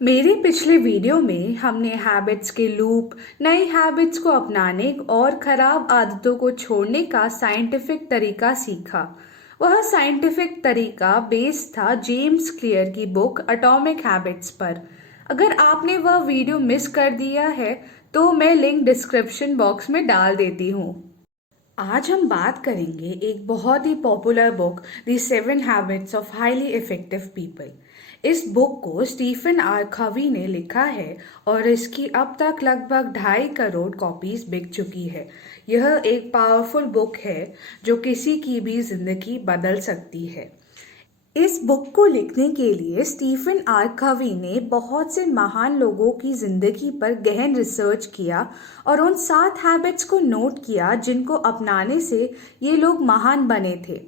मेरे पिछले वीडियो में हमने हैबिट्स के लूप, नई हैबिट्स को अपनाने और खराब आदतों को छोड़ने का साइंटिफिक तरीका सीखा। वह साइंटिफिक तरीका बेस्ड था जेम्स क्लियर की बुक एटॉमिक हैबिट्स पर। अगर आपने वह वीडियो मिस कर दिया है तो मैं लिंक डिस्क्रिप्शन बॉक्स में डाल देती हूँ। आज हम बात करेंगे एक बहुत ही popular book the 7 habits of highly effective people. इस बुक को स्टीफन आर कवी ने लिखा है और इसकी अब तक लगभग 2.5 करोड़ कॉपीज बिक चुकी है। यह एक पावरफुल बुक है जो किसी की भी जिंदगी बदल सकती है। इस बुक को लिखने के लिए स्टीफन आर कवी ने बहुत से महान लोगों की जिंदगी पर गहन रिसर्च किया और उन 7 हैबिट्स को नोट किया जिनको अपनाने से ये लोग महान बने थे।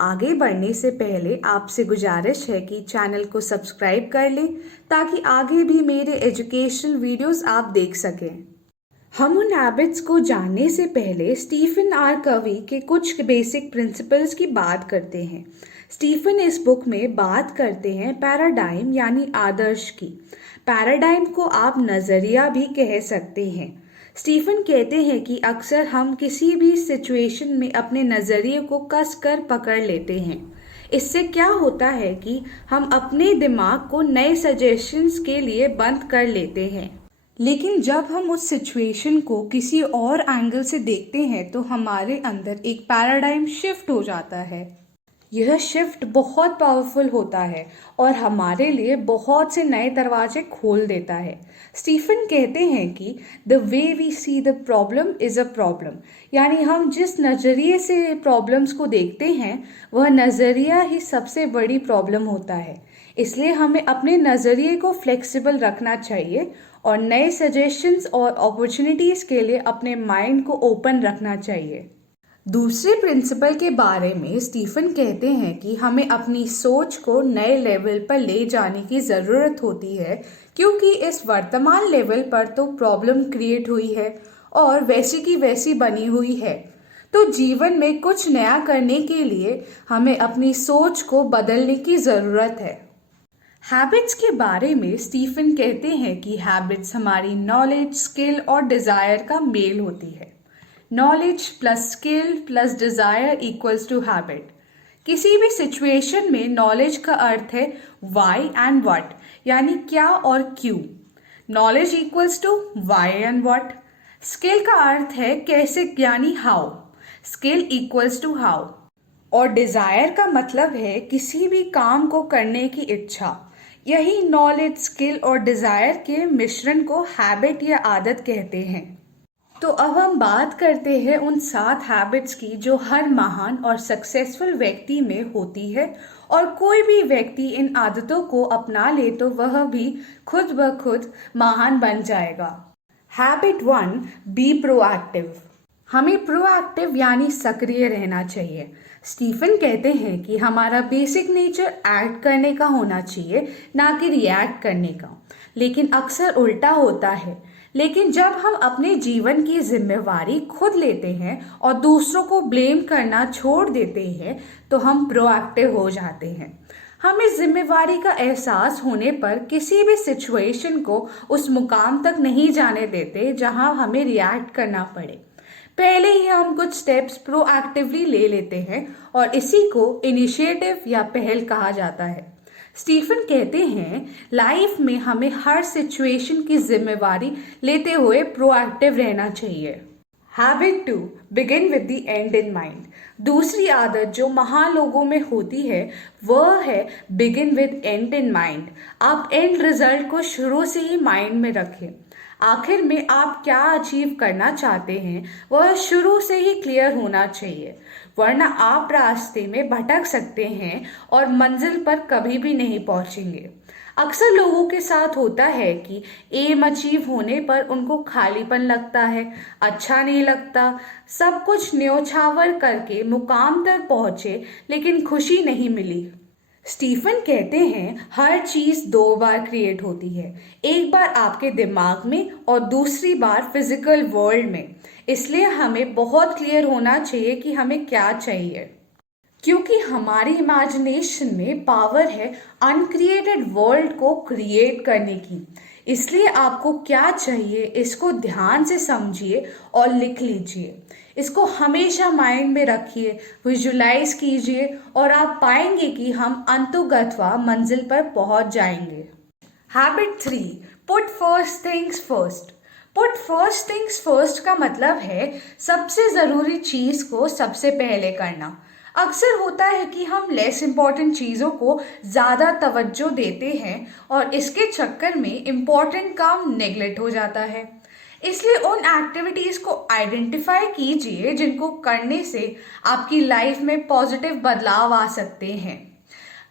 आगे बढ़ने से पहले आपसे गुजारिश है कि चैनल को सब्सक्राइब कर लें ताकि आगे भी मेरे एजुकेशनल वीडियोस आप देख सकें। हम उन हैबिट्स को जानने से पहले स्टीफन आर कवी के कुछ बेसिक प्रिंसिपल्स की बात करते हैं। स्टीफन इस बुक में बात करते हैं पैराडाइम यानी आदर्श की। पैराडाइम को आप नज़रिया भी कह सकते हैं। स्टीफन कहते हैं कि अक्सर हम किसी भी सिचुएशन में अपने नज़रिए को कस कर पकड़ लेते हैं। इससे क्या होता है कि हम अपने दिमाग को नए सजेशंस के लिए बंद कर लेते हैं, लेकिन जब हम उस सिचुएशन को किसी और एंगल से देखते हैं तो हमारे अंदर एक पैराडाइम शिफ्ट हो जाता है। यह शिफ्ट बहुत पावरफुल होता है और हमारे लिए बहुत से नए दरवाजे खोल देता है। स्टीफन कहते हैं कि the way we see the problem is a problem, यानी हम जिस नज़रिए से प्रॉब्लम्स को देखते हैं वह नज़रिया ही सबसे बड़ी प्रॉब्लम होता है। इसलिए हमें अपने नज़रिए को फ्लेक्सिबल रखना चाहिए और नए सजेशंस और अपॉर्चुनिटीज़ के लिए अपने माइंड को ओपन रखना चाहिए। दूसरे प्रिंसिपल के बारे में स्टीफन कहते हैं कि हमें अपनी सोच को नए लेवल पर ले जाने की ज़रूरत होती है, क्योंकि इस वर्तमान लेवल पर तो प्रॉब्लम क्रिएट हुई है और वैसी की वैसी बनी हुई है। तो जीवन में कुछ नया करने के लिए हमें अपनी सोच को बदलने की ज़रूरत है। हैबिट्स के बारे में स्टीफन कहते हैं कि हैबिट्स हमारी नॉलेज, स्किल और डिज़ायर का मेल होती है। Knowledge plus skill plus desire equals to habit. किसी भी सिचुएशन में नॉलेज का अर्थ है वाई एंड व्हाट, यानी क्या और क्यों। Knowledge equals to why and what. Skill का अर्थ है कैसे, यानी how. Skill equals to how. और डिज़ायर का मतलब है किसी भी काम को करने की इच्छा। यही नॉलेज, स्किल और डिज़ायर के मिश्रण को हैबिट या आदत कहते हैं। तो अब हम बात करते हैं उन 7 हैबिट्स की जो हर महान और सक्सेसफुल व्यक्ति में होती है, और कोई भी व्यक्ति इन आदतों को अपना ले तो वह भी खुद ब खुद महान बन जाएगा। Habit 1, be proactive. हमें प्रोएक्टिव यानी सक्रिय रहना चाहिए। स्टीफन कहते हैं कि हमारा बेसिक नेचर एक्ट करने का होना चाहिए, ना कि रिएक्ट करने का। लेकिन अक्सर उल्टा होता है। लेकिन जब हम अपने जीवन की जिम्मेवारी खुद लेते हैं और दूसरों को ब्लेम करना छोड़ देते हैं तो हम प्रोएक्टिव हो जाते हैं। हमें जिम्मेवारी का एहसास होने पर किसी भी सिचुएशन को उस मुकाम तक नहीं जाने देते जहां हमें रिएक्ट करना पड़े। पहले ही हम कुछ स्टेप्स प्रोएक्टिवली ले लेते हैं और इसी को इनिशिएटिव या पहल कहा जाता है। स्टीफन कहते हैं लाइफ में हमें हर सिचुएशन की जिम्मेवारी लेते हुए प्रोएक्टिव रहना चाहिए। Habit 2, begin with the and in mind. दूसरी आदत जो महान लोगों में होती है वह है begin with and in mind. आप एंड रिजल्ट को शुरू से ही माइंड में रखें। आखिर में आप क्या अचीव करना चाहते हैं वह शुरू से ही क्लियर होना चाहिए, वरना आप रास्ते में भटक सकते हैं और मंजिल पर कभी भी नहीं पहुंचेंगे। अक्सर लोगों के साथ होता है कि एम अचीव होने पर उनको खालीपन लगता है, अच्छा नहीं लगता, सब कुछ न्योछावर करके मुकाम तक पहुंचे लेकिन खुशी नहीं मिली। स्टीफन कहते हैं हर चीज 2 बार क्रिएट होती है, एक बार आपके दिमाग में और दूसरी बार फिजिकल वर्ल्ड में। इसलिए हमें बहुत क्लियर होना चाहिए कि हमें क्या चाहिए। क्योंकि हमारी इमेजिनेशन में पावर है अनक्रिएटेड वर्ल्ड को क्रिएट करने की। इसलिए आपको क्या चाहिए इसको ध्यान से समझिए और लिख लीजिए। इसको हमेशा माइंड में रखिए, विजुलाइज कीजिए और आप पाएंगे कि हम अंतुगतवा मंजिल पर पहुंच जाएंगे। Habit 3, put first things first. Put first things first का मतलब है सबसे ज़रूरी चीज़ को सबसे पहले करना। अक्सर होता है कि हम लेस इम्पॉर्टेंट चीज़ों को ज़्यादा तवज्जो देते हैं और इसके चक्कर में इम्पॉर्टेंट काम नेग्लेक्ट हो जाता है। इसलिए उन एक्टिविटीज़ को आइडेंटिफाई कीजिए जिनको करने से आपकी लाइफ में पॉजिटिव बदलाव आ सकते हैं।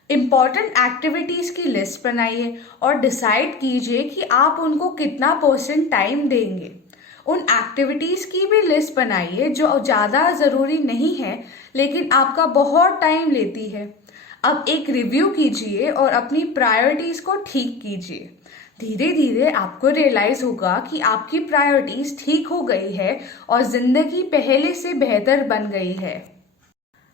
इम्पॉर्टेंट एक्टिविटीज़ की लिस्ट बनाइए और डिसाइड कीजिए कि आप उनको कितना परसेंट टाइम देंगे। उन एक्टिविटीज़ की भी लिस्ट बनाइए जो ज़्यादा ज़रूरी नहीं है लेकिन आपका बहुत टाइम लेती है। अब एक रिव्यू कीजिए और अपनी प्रायोरिटीज़ को ठीक कीजिए। धीरे धीरे आपको रियलाइज़ होगा कि आपकी प्रायोरिटीज़ ठीक हो गई है और ज़िंदगी पहले से बेहतर बन गई है।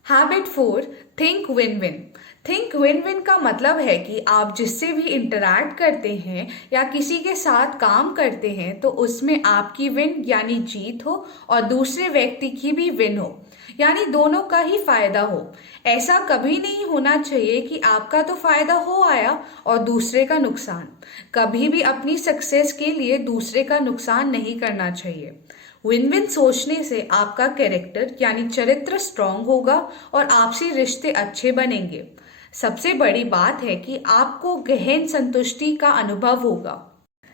Habit 4, think win win. Think win win का मतलब है कि आप जिससे भी इंटरैक्ट करते हैं या किसी के साथ काम करते हैं तो उसमें आपकी विन यानी जीत हो और दूसरे व्यक्ति की भी विन हो, यानी दोनों का ही फायदा हो। ऐसा कभी नहीं होना चाहिए कि आपका तो फायदा हो आया और दूसरे का नुकसान। कभी भी अपनी सक्सेस के लिए दूसरे का नुकसान नहीं करना चाहिए। विन विन सोचने से आपका कैरेक्टर यानी चरित्र स्ट्रांग होगा और आपसी रिश्ते अच्छे बनेंगे। सबसे बड़ी बात है कि आपको गहन संतुष्टि का अनुभव होगा।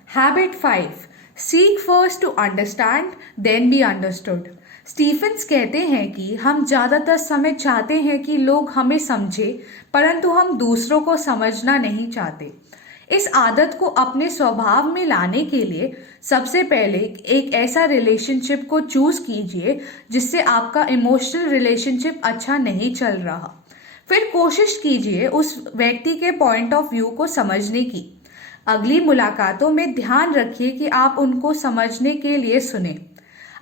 Habit 5, seek first to understand then be understood. Stephens कहते हैं कि हम ज़्यादातर समय चाहते हैं कि लोग हमें समझें, परंतु हम दूसरों को समझना नहीं चाहते। इस आदत को अपने स्वभाव में लाने के लिए सबसे पहले एक ऐसा रिलेशनशिप को चूज कीजिए जिससे आपका इमोशनल रिलेशनशिप अच्छा नहीं चल रहा। फिर कोशिश कीजिए उस व्यक्ति के पॉइंट ऑफ व्यू को समझने की। अगली मुलाकातों में ध्यान रखिए कि आप उनको समझने के लिए सुने।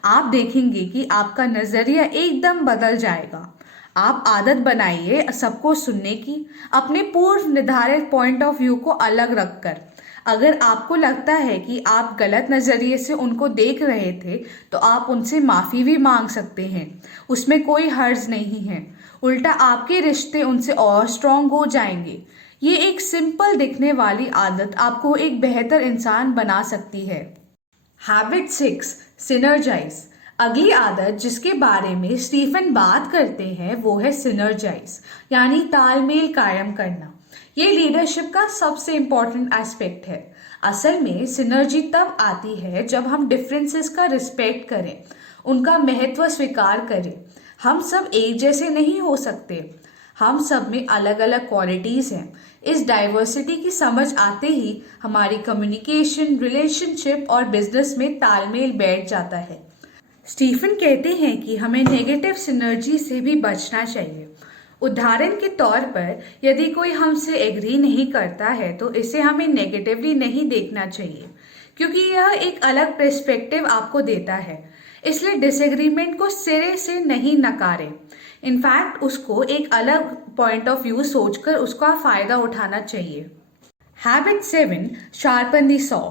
आप देखेंगे कि आपका नज़रिया एकदम बदल जाएगा। आप आदत बनाइए सबको सुनने की, अपने पूर्व निर्धारित पॉइंट ऑफ व्यू को अलग रखकर। अगर आपको लगता है कि आप गलत नज़रिए से उनको देख रहे थे तो आप उनसे माफ़ी भी मांग सकते हैं, उसमें कोई हर्ज नहीं है। उल्टा आपके रिश्ते उनसे और स्ट्रॉन्ग हो जाएंगे। ये एक सिंपल दिखने वाली आदत आपको एक बेहतर इंसान बना सकती है। Habit 6, synergise. अगली आदत जिसके बारे में स्टीफन बात करते हैं वो है सिनर्जाइज, यानी तालमेल कायम करना। ये लीडरशिप का सबसे इम्पॉर्टेंट एस्पेक्ट है। असल में सिनर्जी तब आती है जब हम डिफरेंसेस का रिस्पेक्ट करें, उनका महत्व स्वीकार करें। हम सब एक जैसे नहीं हो सकते, हम सब में अलग अलग क्वालिटीज़ हैं। इस डाइवर्सिटी की समझ आते ही हमारी कम्युनिकेशन, रिलेशनशिप और बिजनेस में तालमेल बैठ जाता है। स्टीफन कहते हैं कि हमें नेगेटिव सिनर्जी से भी बचना चाहिए। उदाहरण के तौर पर यदि कोई हमसे एग्री नहीं करता है तो इसे हमें नेगेटिवली नहीं देखना चाहिए, क्योंकि यह एक अलग पर्सपेक्टिव आपको देता है। इसलिए डिसएग्रीमेंट को सिरे से नहीं नकारें, इनफैक्ट उसको एक अलग पॉइंट ऑफ व्यू सोचकर उसका फ़ायदा उठाना चाहिए। हैबिट 7, शार्पन दी सॉ।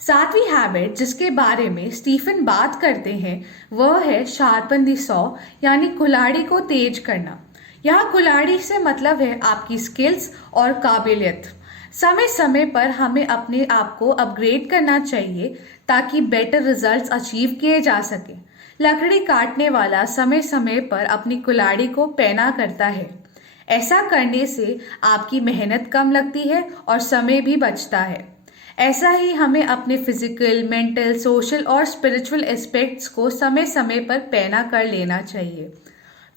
सातवीं हैबिट जिसके बारे में स्टीफन बात करते हैं वह है शार्पन दी सॉ, यानी कुल्हाड़ी को तेज करना। यहाँ कुल्हाड़ी से मतलब है आपकी स्किल्स और काबिलियत। समय समय पर हमें अपने आप को अपग्रेड करना चाहिए ताकि बेटर रिजल्ट्स अचीव किए जा सके। लकड़ी काटने वाला समय समय पर अपनी कुल्हाड़ी को पैना करता है। ऐसा करने से आपकी मेहनत कम लगती है और समय भी बचता है। ऐसा ही हमें अपने फिजिकल, मेंटल, सोशल और स्पिरिचुअल एस्पेक्ट्स को समय समय पर पैना कर लेना चाहिए।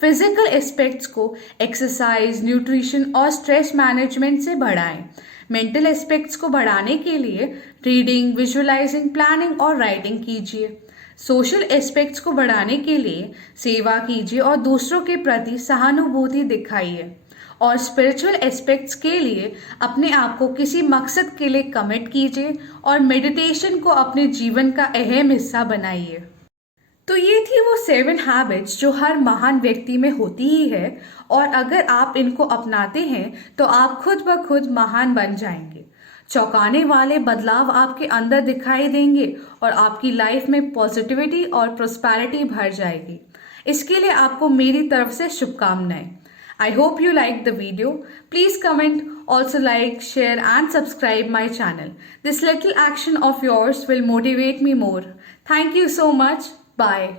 फिजिकल एस्पेक्ट्स को एक्सरसाइज, न्यूट्रिशन और स्ट्रेस मैनेजमेंट से बढ़ाएं। मेंटल एस्पेक्ट्स को बढ़ाने के लिए रीडिंग, विजुअलाइजिंग, प्लानिंग और राइटिंग कीजिए। सोशल एस्पेक्ट्स को बढ़ाने के लिए सेवा कीजिए और दूसरों के प्रति सहानुभूति दिखाइए। और स्पिरिचुअल एस्पेक्ट्स के लिए अपने आप को किसी मकसद के लिए कमिट कीजिए और मेडिटेशन को अपने जीवन का अहम हिस्सा बनाइए। तो ये थी वो 7 हैबिट्स जो हर महान व्यक्ति में होती ही है, और अगर आप इनको अपनाते हैं तो आप खुद ब खुद महान बन जाएंगे। चौंकाने वाले बदलाव आपके अंदर दिखाई देंगे और आपकी लाइफ में पॉजिटिविटी और प्रोस्पैरिटी भर जाएगी। इसके लिए आपको मेरी तरफ से शुभकामनाएं। I hope you liked the video. Please comment, also like, share and subscribe my channel. This little action of yours will motivate me more. Thank you so much. Bye.